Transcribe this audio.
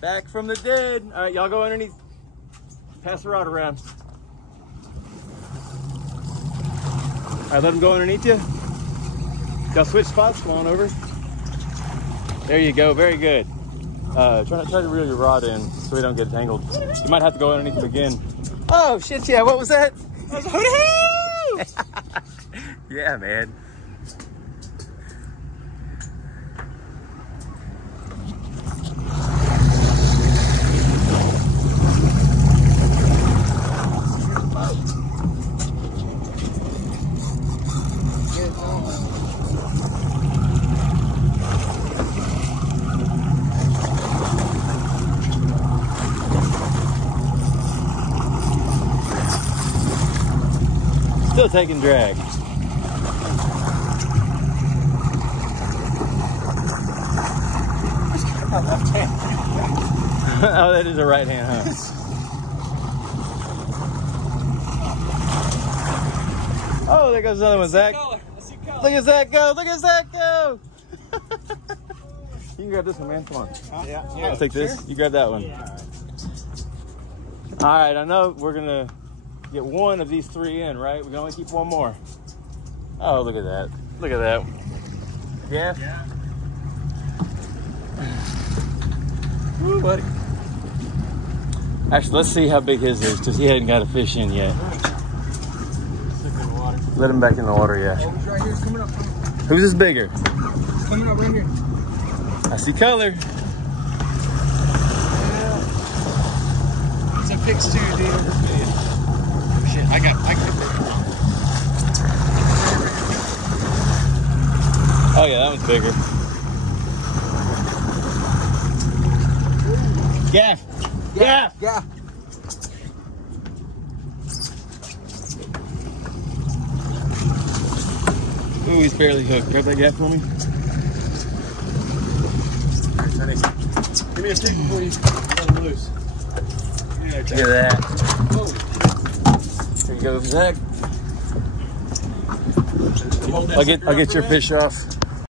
Back from the dead. All right, y'all go underneath. Pass the rod around. All right, let them go underneath you. Y'all switch spots. Come on over. There you go. Very good. Try to reel your rod in so we don't get tangled. You might have to go underneath them again. Oh shit! Yeah. What was that? Yeah, man. Still taking drag. Oh, that is a right hand, huh? Oh, there goes another one, Zach. Look at Zach go! Look at Zach go! You can grab this one, man. Come on. Yeah. I'll take this. Sure? You grab that one. Yeah. All right, I know we're gonna get one of these three in, right? We can only keep one more. Oh, look at that. Look at that. Yeah? Yeah. Woo, buddy. Actually, let's see how big his is, because he hadn't got a fish in yet. Let him back in the water, yeah. Oh, he's right here. He's coming up. Whose is bigger? He's coming up right here. I see color. Yeah. It's a fix too, dude. Shit, I got Oh yeah, that one's bigger. Gaff! Gaff! Yeah. Ooh, he's barely hooked. Grab that gaff for me. Give me a stick before you let him loose. Yeah, Look at that. There you go, Zach. I'll get your fish off.